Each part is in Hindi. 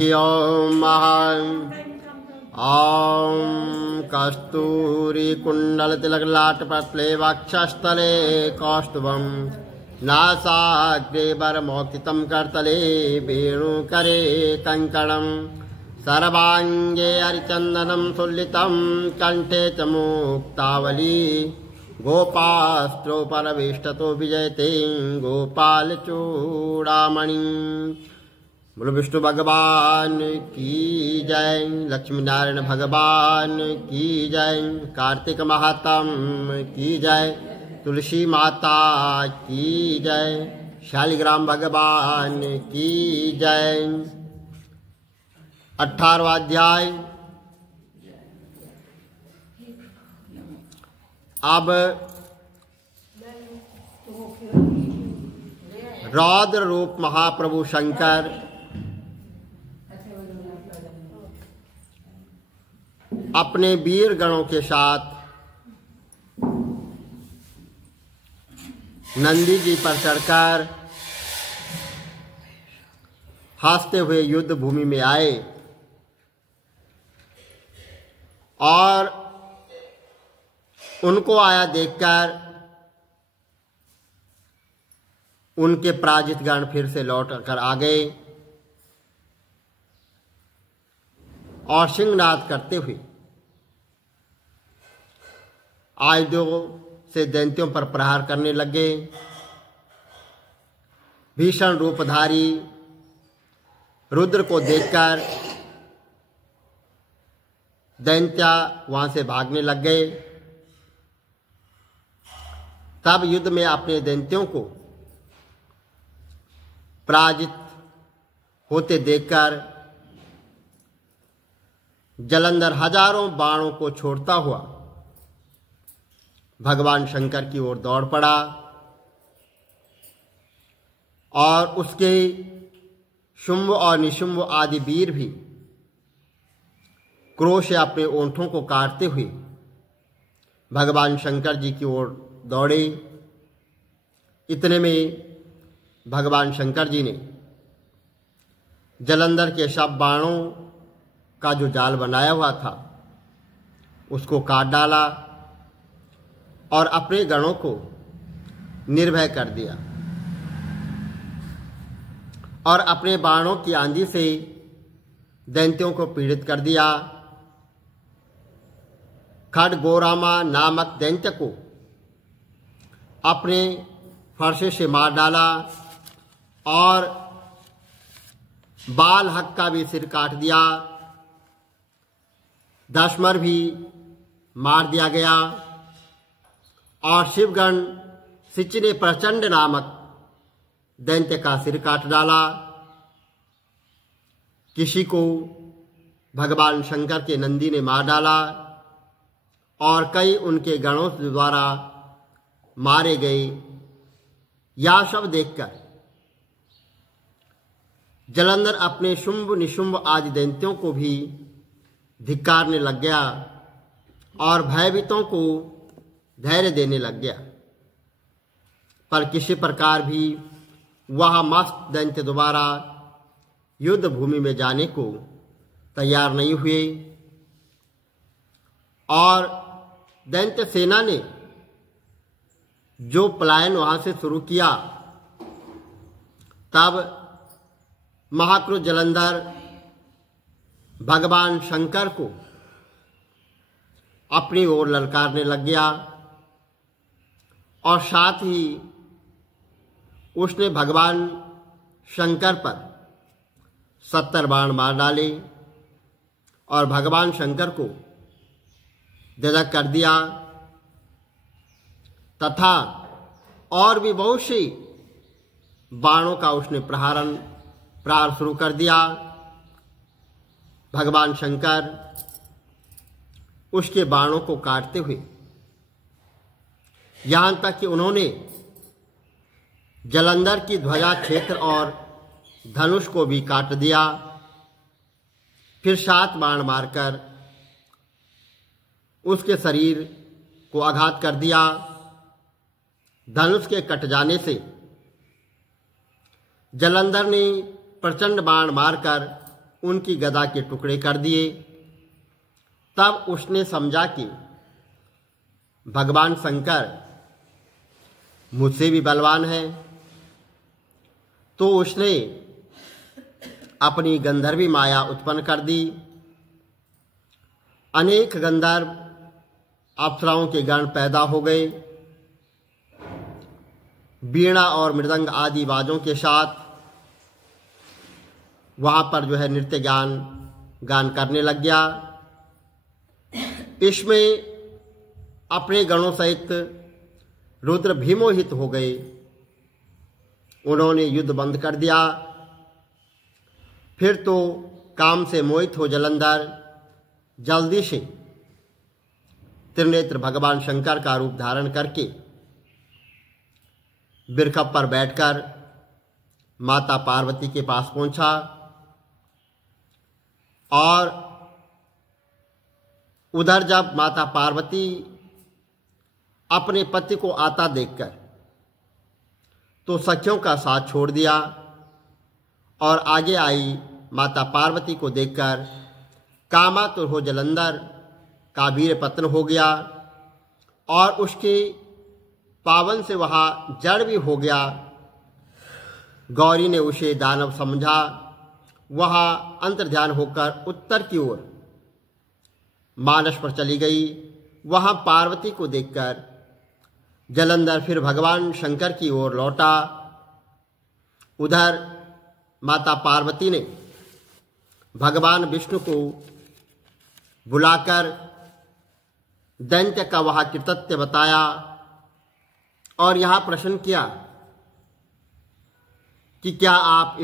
हरि ओम। ॐ कस्तूरिकुण्डलतिलकलाटपट्ले वक्षस्थले कौस्तुभं नासाग्रे वरमौक्तिकं करतले वेणुकरे कङ्कणं सर्वाङ्गे हरिचन्दनं सुल्लितं कण्ठे च मुक्तावली गोपास्त्रो परवेष्टतो विजयते गोपालचूड़ामणि। बोलो विष्णु भगवान की जय, लक्ष्मी नारायण भगवान की जय, कार्तिक महात्म की जय, तुलसी माता की जय, शालिग्राम भगवान की जय। 18वां अध्याय। अब रौद्र रूप महाप्रभु शंकर अपने वीर गणों के साथ नंदी जी पर चढ़कर हंसते हुए युद्ध भूमि में आए और उनको आया देखकर उनके पराजित गण फिर से लौट कर आ गए और सिंहनाद करते हुए आयुधों से दैत्यों पर प्रहार करने लगे। भीषण रूपधारी रुद्र को देखकर दैत्या वहां से भागने लग गए। तब युद्ध में अपने दैत्यों को पराजित होते देखकर जलंधर हजारों बाणों को छोड़ता हुआ भगवान शंकर की ओर दौड़ पड़ा और उसके शुंभ और निशुंभ आदि वीर भी क्रोध से अपने ओंठों को काटते हुए भगवान शंकर जी की ओर दौड़े। इतने में भगवान शंकर जी ने जलंधर के सब बाणों का जो जाल बनाया हुआ था उसको काट डाला और अपने गणों को निर्भय कर दिया और अपने बाणों की आंधी से दैत्यों को पीड़ित कर दिया। खडगोरामा नामक दैत्य को अपने फरसे से मार डाला और बालहक का भी सिर काट दिया। दशमर भी मार दिया गया और शिवगण सिच ने प्रचंड नामक दैत्य का सिर काट डाला। किसी को भगवान शंकर के नंदी ने मार डाला और कई उनके गणों द्वारा मारे गए। यह सब देखकर जलंधर अपने शुंभ निशुंभ आदि दैत्यों को भी धिक्कारने लग गया और भयभीतों को धैर्य देने लग गया। पर किसी प्रकार भी वह मस्त दैत्य दोबारा युद्ध भूमि में जाने को तैयार नहीं हुए और दैत्य सेना ने जो पलायन वहां से शुरू किया तब महाक्रोध जलंधर भगवान शंकर को अपनी ओर ललकारने लग गया और साथ ही उसने भगवान शंकर पर 70 बाण मार डाले और भगवान शंकर को दग्ध कर दिया तथा और भी बहुत से बाणों का उसने प्रहार शुरू कर दिया। भगवान शंकर उसके बाणों को काटते हुए यहां तक कि उन्होंने जलंधर की ध्वजा क्षेत्र और धनुष को भी काट दिया। फिर 7 बाण मारकर उसके शरीर को आघात कर दिया। धनुष के कट जाने से जलंधर ने प्रचंड बाण मारकर उनकी गदा के टुकड़े कर दिए। तब उसने समझा कि भगवान शंकर मुझसे भी बलवान है, तो उसने अपनी गंधर्वी माया उत्पन्न कर दी। अनेक गंधर्व अप्सराओं के गण पैदा हो गए, वीणा और मृदंग आदि बाजों के साथ वहाँ पर नृत्य गान करने लग गया। इसमें अपने गणों सहित रुद्र भीमोहित हो गए। उन्होंने युद्ध बंद कर दिया। फिर तो काम से मोहित हो जलंधर जल्दी से त्रिनेत्र भगवान शंकर का रूप धारण करके बिरखप पर बैठकर माता पार्वती के पास पहुंचा और उधर जब माता पार्वती अपने पति को आता देखकर तो सखियों का साथ छोड़ दिया और आगे आई माता पार्वती को देखकर कामातुर हो जलंधर का वीर पतन हो गया और उसके पावन से वहाँ जड़ भी हो गया। गौरी ने उसे दानव समझा। वहाँ अंतर्ध्यान होकर उत्तर की ओर मानस पर चली गई। वहाँ पार्वती को देखकर जलंधर फिर भगवान शंकर की ओर लौटा। उधर माता पार्वती ने भगवान विष्णु को बुलाकर दैत्य का वहाँ कृतत्य बताया और यहाँ प्रश्न किया कि क्या आप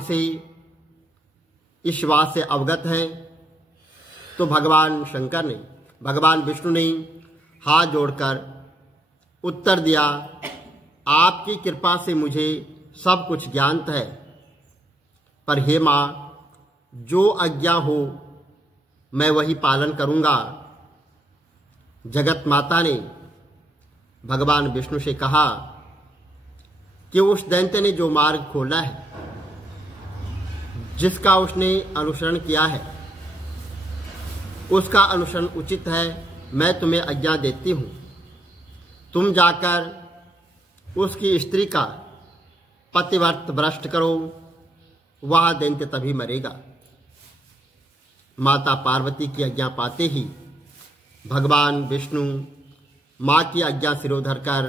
इस बात से अवगत हैं? तो भगवान विष्णु ने हाथ जोड़कर उत्तर दिया, आपकी कृपा से मुझे सब कुछ ज्ञात है, पर हे माँ, जो आज्ञा हो मैं वही पालन करूँगा। जगत माता ने भगवान विष्णु से कहा कि उस दैत्य ने जो मार्ग खोला है, जिसका उसने अनुसरण किया है, उसका अनुसरण उचित है। मैं तुम्हें आज्ञा देती हूँ, तुम जाकर उसकी स्त्री का पतिव्रत भ्रष्ट करो, वह दैत्य तभी मरेगा। माता पार्वती की आज्ञा पाते ही भगवान विष्णु माँ की आज्ञा सिरोधर कर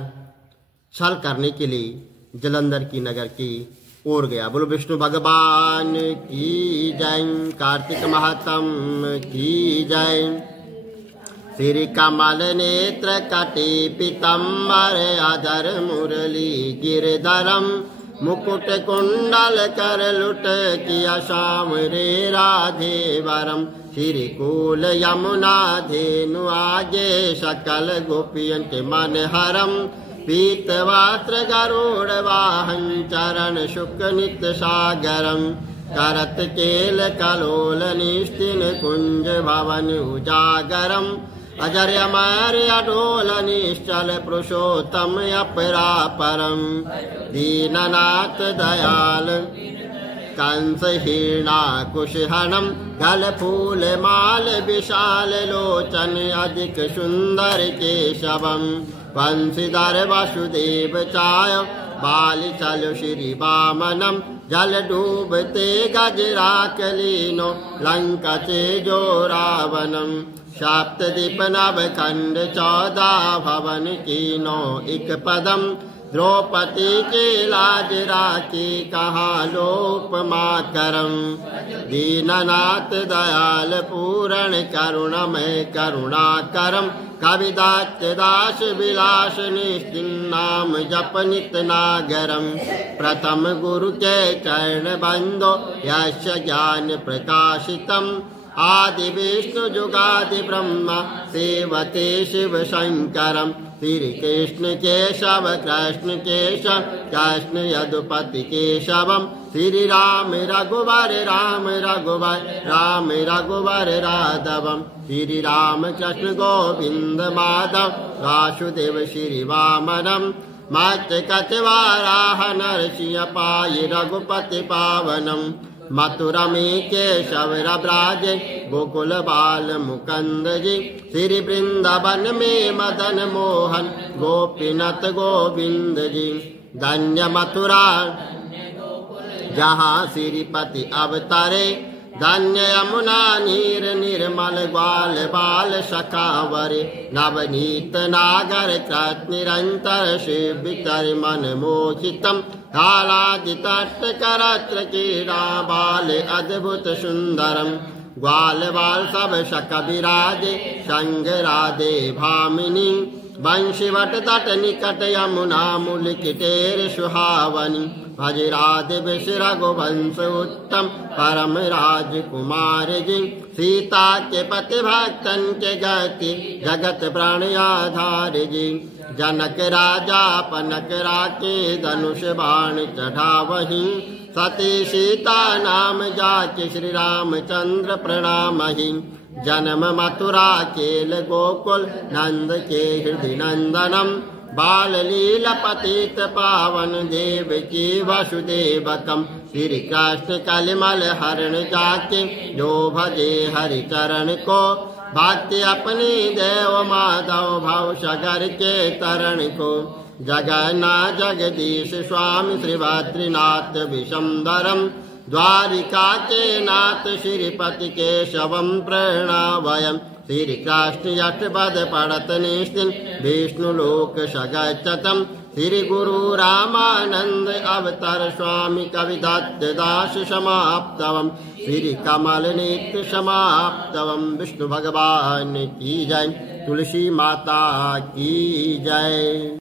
छल करने के लिए जलंधर की नगर की ओर गया। बोलो विष्णु भगवान की जय, कार्तिक महात्म की जय। श्री कमल नेत्र कटे पीतम्बर अधर मुरली गिरधरम, मुकुट कुंडल कर लुट किया श्याम रे राधे वरम। श्री कूल यमुना धेनु आगे सकल गोपियन के मन हरम। पीत वस्त्र गरुड़ वाहन चरण शुक नित्य सागरम। करत केल कलोल निस्तिन कुंज भवन उजागरम। अजर अमर अडोल निश्चल पुरुषोत्तम अपरापरम। दीननाथ दयाल कंस हिरणाकुशहनम। गल फूल माल विशाल लोचन अधिक सुंदर केशवम। वंशीधर वसुदेव चाय बाल चल श्री वामनम। जल डूबते गजराक लीनो लंका तेजो रावणम। सप्तदीप नव खंड 14 भवन कीनो एक पदम। द्रौपदी के लाज राखी कहाँ लोपमा करम। दीननाथ दयाल पूरण करुणमय करुणा करम। कविदात्य दास विलास निश्चिन्नाम जप नित नागरम। प्रथम गुरु के चरण बंदो यश ज्ञान प्रकाशितम। आदि विष्णु जुगादि ब्रह्मा सेवते शिव शंकरम। श्री कृष्ण केशव कृष्ण केशव कृष्ण यदुपति केशवम। श्री राम रघुवर राम रघुवर राम रघुवर राघवम। श्री राम कृष्ण गोविंद माधव वासुदेव श्री वामनम। मत्स्य कचवाराह नरसिंह पाहि रघुपति पावनम। मथुरा में केशव ब्राज गोकुल बाल मुकुंद जी। श्री वृंदावन में मदन मोहन गोपीनाथ गोविंद जी। धन्य मथुरा जहाँ श्रीपति अवतरे, धन्य यमुना नीर निर्मल ग्वाल बाल सखावरे। नवनीत नागर कृत निरंतर शिवितर मन मोहितम, कालादि तट करत्र क्रीड़ा बाल अद्भुत सुंदरम। ग्वाल बाल सब शक विराजे, संग राधे भामिनी। बंशीवट तट निकट यमुना मूल किटेर सुहावनी। भज राधे विष रघुवंश उत्तम, परम राजकुमार जी। सीता के पति भक्तन के गति, जगत प्राण आधार जी। जनक राजा पनक राके, धनुष बाण चढ़ावहीं। सती सीता नाम जाके, श्री रामचंद्र प्रणामहि। जन्म मथुरा केल गोकुल, नंद के हृदय नंदनम। बाल लीला पतित पावन, देवकी वसुदेवकम। श्री कृष्ण कलिमल हरण जाके, जो भजे हरि चरण को। भक्ति अपनी देव माधव, भव सागर के तरण को। जगन्नाथ जगदीश स्वामी, श्री बद्रीनाथ विशंबरम। द्वारिका के नाथ श्रीपति केशवम प्रणवयम्। श्री कृष्ण अष्टपद पढ़त निश्चिन, विष्णु लोक सगच्छतम्। श्री गुरु रामानंद अवतार स्वामी, कविदत्त दास समाप्तवम्। श्री कमल नेत्र समाप्तवम्। विष्णु भगवान की जय, तुलसी माता की जय।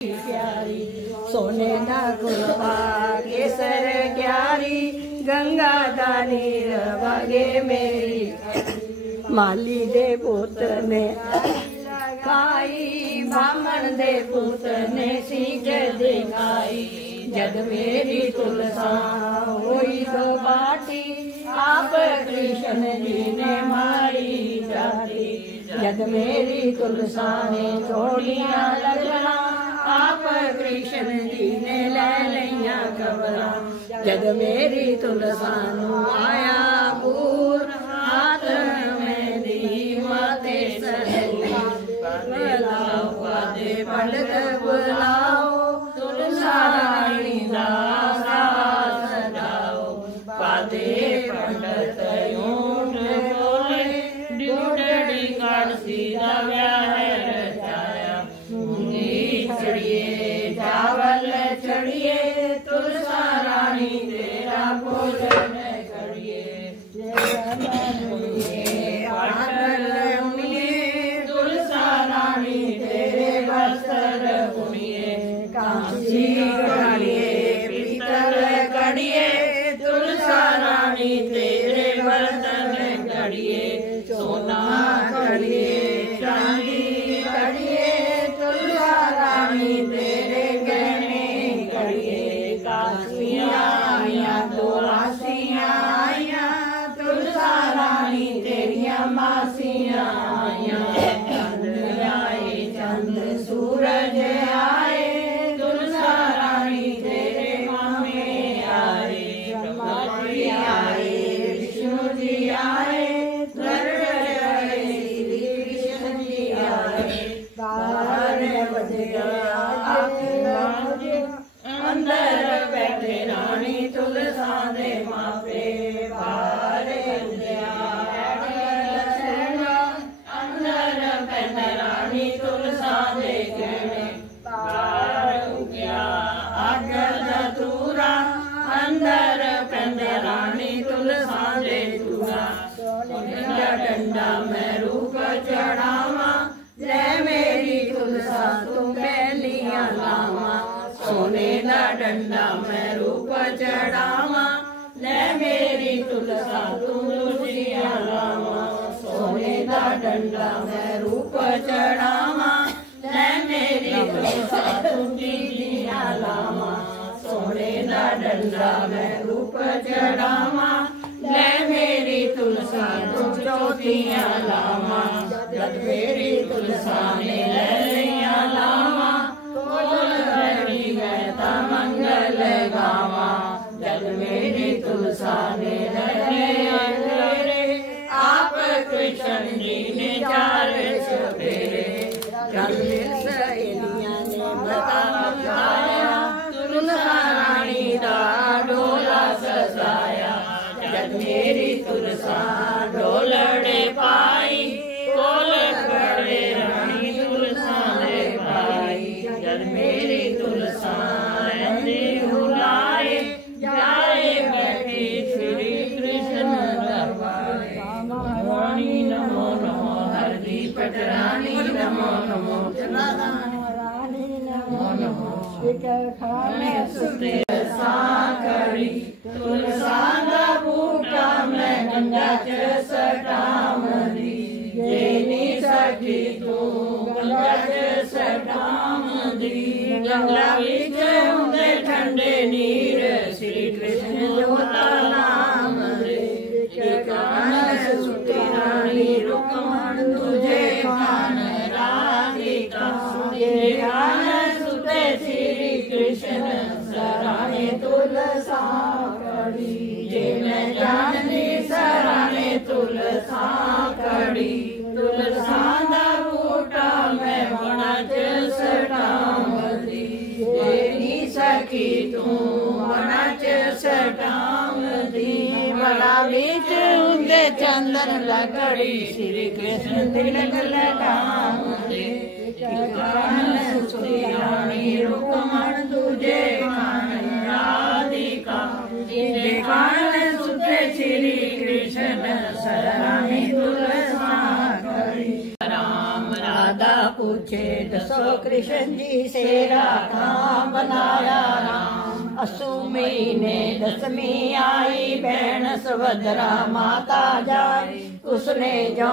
सोने ना गुलवा केसर क्यारी, गंगा दानी रवागे मेरी। माली दे पुत ने खाई, ब्राह्मण दे पुत ने सीख दिखाई। जग मेरी तुलसा हुई तो बाटी, आप कृष्ण जी ने मारी जाती। जग मेरी तुलसा ने छोड़िया लगना, आप कृष्ण जी ने ले लिया कबरा। जग मेरी तुलसा नु आया पूर, हाथ में दी माते सहेली। बुलाओ पादे पंडित बुलाओ, तुलसा रानी दासा सजाओ। पादे पंडित ऊंट बोले, ड्यूडड़ी काट सीधा व्याह रचाया। मूंगी चढ़िए चावल चढ़िए, तुलसा रानी तेरा भोजन करिए। पाटल उनिए, तुलसा रानी तेरे वस्त्र बुनिए। कांसी कड़िए पीतल कड़िए, तुलसा रानी तेरे बर्तन कड़िए। सोना कड़िए चांदी कड़िए, तुलसा रानी तेरे गहने कड़िए। कासियाँ आइया तो रासियाँ आइया, तुलसा रानी तेरिया मासियाँ आइया। चंद आए चंद सूरज आए, तुलसा रानी तेरे मामे आए। ब्रह्मा जी आए, विष्णु जी आए, कृष्ण जी आए। 12 बजे अंदर बैठे रानी तुलसा दे मापे। 12 अंदर बैठे रानी तुलसा दे कहने। 12 आगर धतूरा, अंदर बैठे रानी तुलसा दे चूड़ा। डंडा मैं रूप चढ़ावा, ले मेरी तुलसा तुम पहलिया लावा। सोने का डंडा मैं रूप चढ़ावा, ले मेरी तुलसा तुम लुटिया लावा। सोने का डंडा मैं रूप चढ़ावा, ले मेरी तुलसा तुम लुटिया लावा। सोने का डंडा मैं रूप चढ़ावा, ले मेरी तुलसा तुम चौथिया लावा। जब मेरी तुलसा ने ले लिया लावा, मंगल गावा। जब मेरी तुलसा ने सहेलियां ने बताया तुलसा रानी दा डोला सजाया जद मेरी तुलसा डोलड़े पाई कोल खड़े रानी तुलसा ने पाई जद मेरी तुलसा रंदी हुलाए जाए बैठी श्री कृष्ण दरबारे रानी नमो नमो हरदी पटरानी नमो नमो रानी नमो नमो शिकर खाने सुते साकड़ी तुलसा दा बूटा मैं गंगा च सटामदी जेनी सखी तू गंगा च सटामदी गंगा विच हुंदे ठंडे नीर श्री कृष्ण जोता नाम रे कान सुते रानी रुकमण तुझे कान राधिका तुझे कान सुते श्री कृष्ण सराने तुलसा कड़ी जे मैं जाननी सराने तुलसा कड़ी तुलसा दा बूटा मैं बना च सटामदी जेनी सखी तू बना च सटामदी बड़ा बीच उंदे चंदन लगड़ी श्री कृष्ण तिलक लगामदे कान सुते रानी रुकमण तुझे कान राधिका तुझे कान सुते श्री कृष्ण सरानी तुलसा कड़ी राम राधा पूछे दसो कृष्ण जी से राधा बनाया राम असु महीने दसवीं आई बहन सुभद्रा माता जाई उसने जो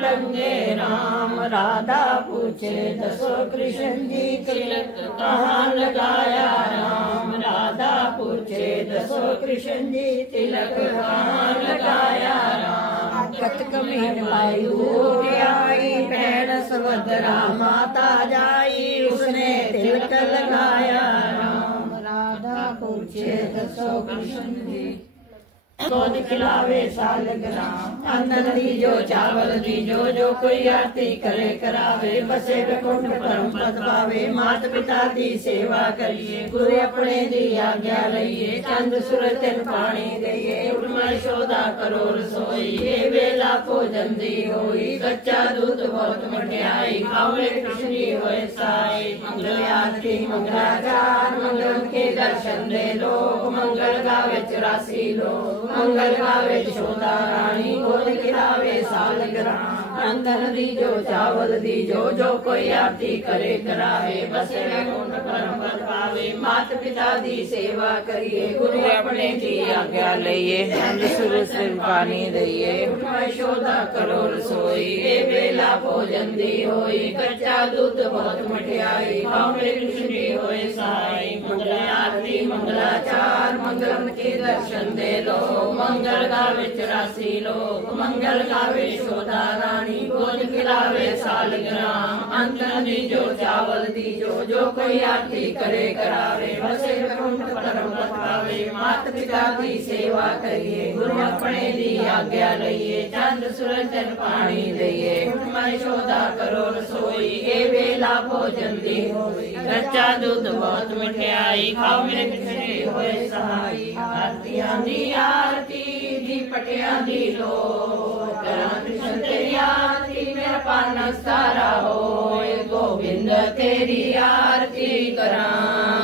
टंगे राम राधा पूछे दसो कृष्ण जी तिलक कहाँ लगाया राम राधा पूछे दसो कृष्ण जी तिलक कहाँ लगाया राम कतक मीन लाई आई बहन सुभद्रा माता जाई उसने तिलक लगाया राम राधा पूछे दसो कृष्ण जी दूध खिलावे सालग्राम अन्न दीजो चावल दीजो जो कोई आरती करे करावे बसे कुंड परम पद पावे मात पिता दी सेवा करिए गुरु अपने दी आज्ञा लइए चंद सूरज तिन पानी दइए उठमा शोधा करो रसोई ये वेला भोजन दी होई कच्चा दूध बहुत मठियाई खावे कृष्णी होए साई मंगल आरती मंगलाचार मंगल के दर्शन दे लोग मंगल गावे 84 लोग मंगल गावे यशोदा रानी गोद खिलावे सालग्राम अंदर दीजो चावल दीजो जो कोई आरती करे करावे बसे कुंड परम पद पावे मात पिता दी सेवा करिए गुरु अपने की आज्ञा लइए चंद सूरज तिन पानी दइए उठमा यशोदा करो रसोई ये बेला भोजन दी होई कच्चा दूध बहुत मठियाई खावे कृष्णी होए साई मंगल आरती मंगलाचार मंगल के दर्शन दे लो मंगल गावे 84 लोग मंगल गावे यशोदा रानी गोद खिलावे सालग्राम अंतर दीजो चावल दीजो जो कोई आरती करे करावे बसे कुंड परम पद पावे मात पिता की सेवा करिए गुरु अपने दी आज्ञा लइए चंद सूरज तिन पानी दइए उठमा यशोदा करो रसोई ये वेला भोजन दी होई कच्चा दूध बहुत मिठाई खाओ मेरे कृष्ण होए सहाई आरतियां दी आरती दी पटियां दी लो करा कृष्ण तेरी आरती मेरा पान सारा होए गोविंद तेरी आरती करा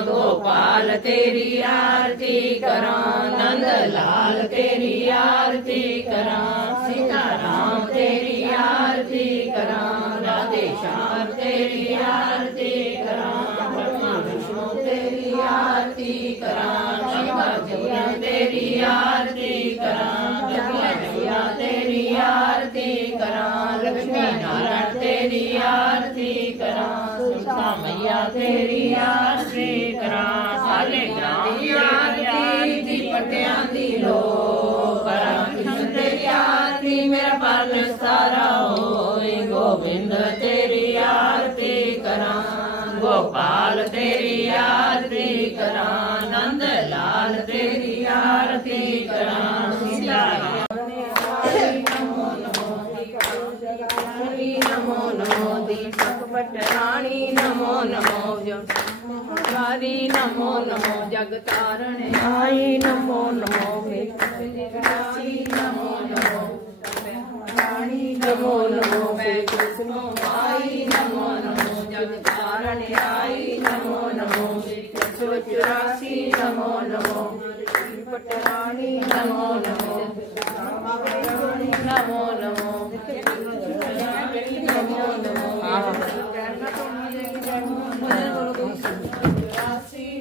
गोपाल तेरी आरती करा नंद लाल तेरी आरती करा सीताराम तेरी आरती करा राधे श्याम तेरी आरती करा ब्रह्मा विष्णु तेरी आरती करा शंकर तेरी आरती करा जगन्नाथ तेरी आरती करा लक्ष्मी नारायण तेरी आरती करा तुलसा मैया तेरी आरती करा साले ग्राम की आरती दी पटियां दी लो करा कृष्ण तेरी आरती मेरा पान सारा होए गोविंद तेरी आरती करा गोपाल तेरी आरती करा नंद लाल तेरी आरती करा सीताराम नमो नमो दीपक पटराणी नमो नमो जगतारी नमो नमो जगतारण आई नमो नमो मेरी नमो नमो रानी नमो नमो कृष्ण आई नमो नमो जगतारण आई नमो नमो 184 नमो नमो पटराणी नमो नमो नमो नमो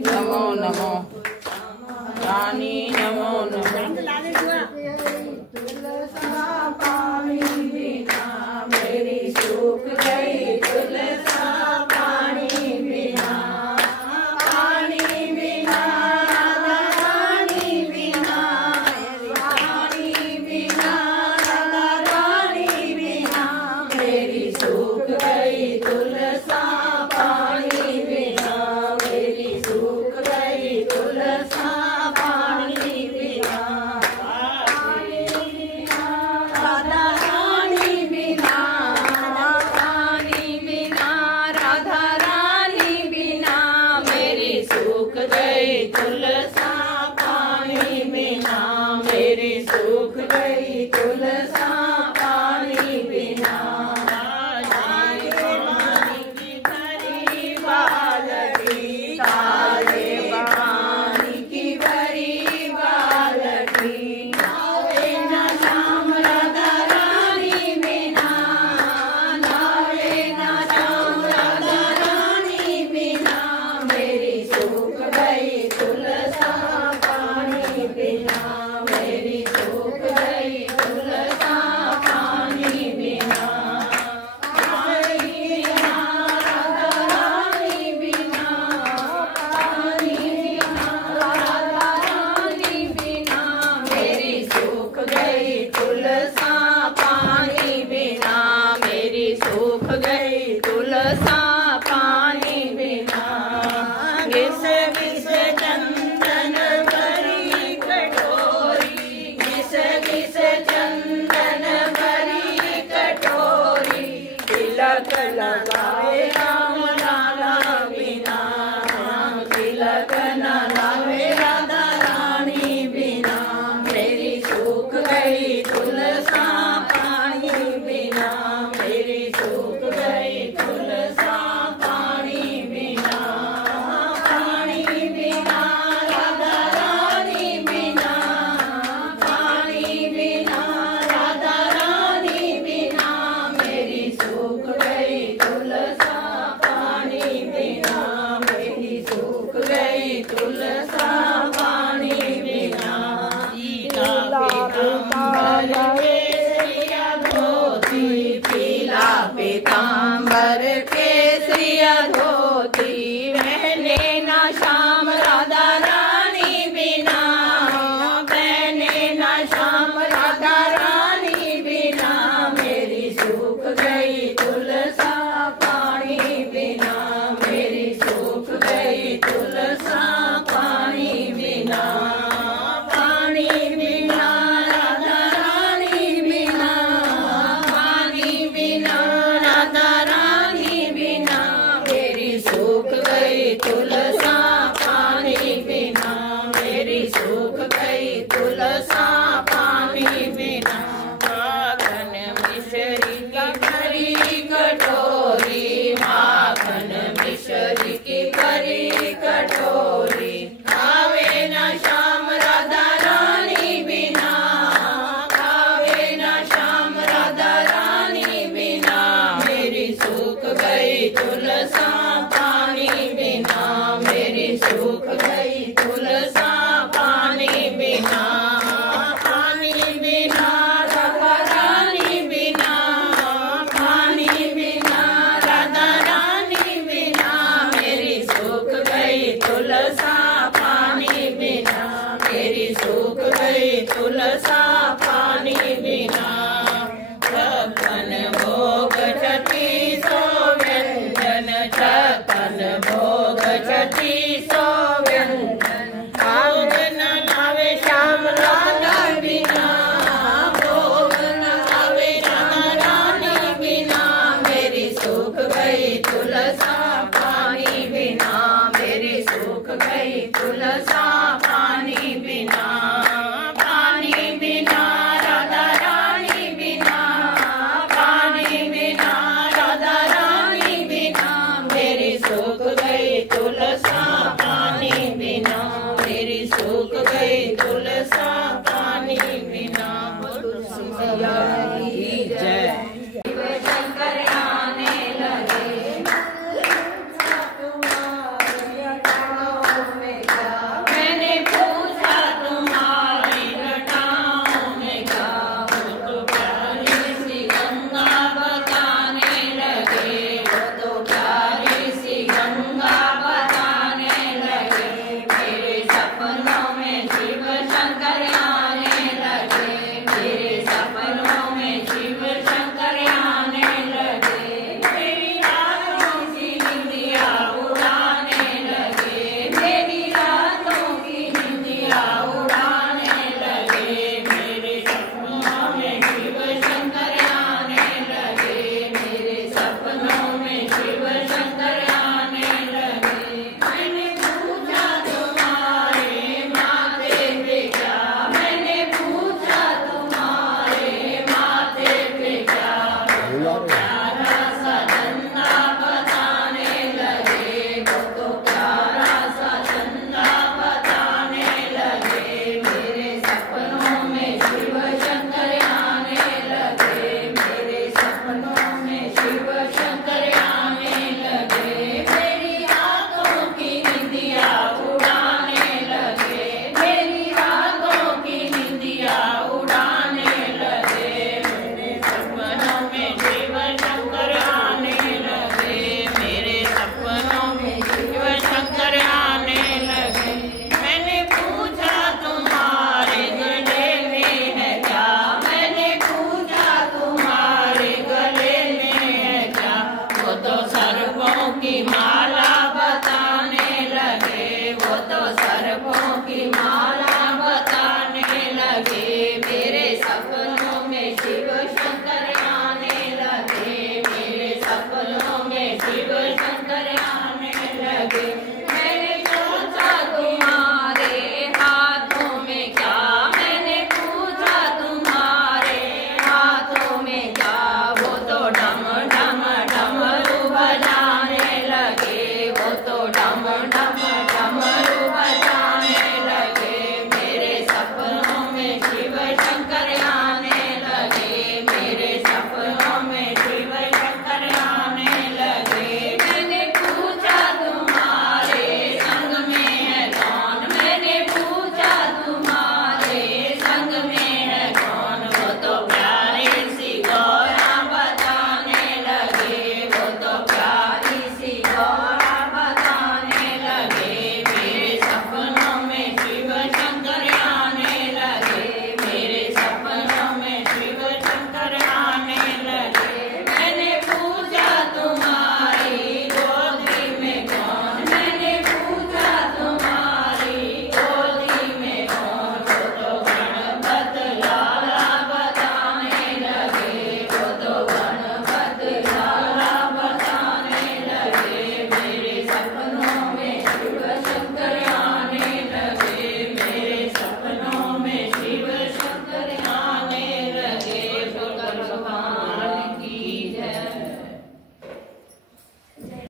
नमो नमो रानी नमो नमो पानी बिना मेरी सूख गई तुलसा पानी बिना पानी बिना रानी बिना रानी बिना रानी बिना मेरी सूख गई तुलसा पानी बिना मेरी सूख गई तुलसा पानी बिना राधा रानी बिना रानी बिना राधा रानी बिना मेरी सूख गई तुलसा पानी बिना मेरी सूख गई तुलसा पानी बिना तारे पानी की भरी बालटी नावे न श्याम राधा रानी बिना नावे न श्याम राधा रानी बिना मेरी सूख गई तुलसा पानी बिना मेरी सूख गई तुलसा पानी बिना तुलसा पानी बिना मेरी सूख गई तुलसा पानी बिना घिस घिस चंदन भरी कटोरी घिस घिस चंदन भरी कटोरी तिलक लगाए राम लाला बिना तिलक न लावे राधा रानी बिना मेरी सूख गई तुलसा पानी बिना मेरी सूख गई तुलसा पानी बिना राधा रानी बिना पानी बिना राधा रानी बिना मेरी सूख गई तुलसा पानी बिना मेरी सूख गई तुलसा पानी बिना पीला पीताम्बर केसरिया धोती बहने न श्याम राधा रानी बिना बहने न श्याम राधा रानी बिना मेरी सूख गई तुलसा पानी बिना मेरी सूख गई तुलसा पानी बिना पानी बिना राधा रानी बिना पानी बिना राधा रानी बिना मेरी सूख गई तुलसा पानी बिना मेरी सूख गई तुलसा पानी बिना माखन मिश्री की भरी कटोरी माखन मिश्री की भरी कटोरी खावे न श्याम राधा रानी बिना खावे न श्याम राधा रानी बिना मेरी सूख गई तुलसा पानी बिना सुख गई तुलसा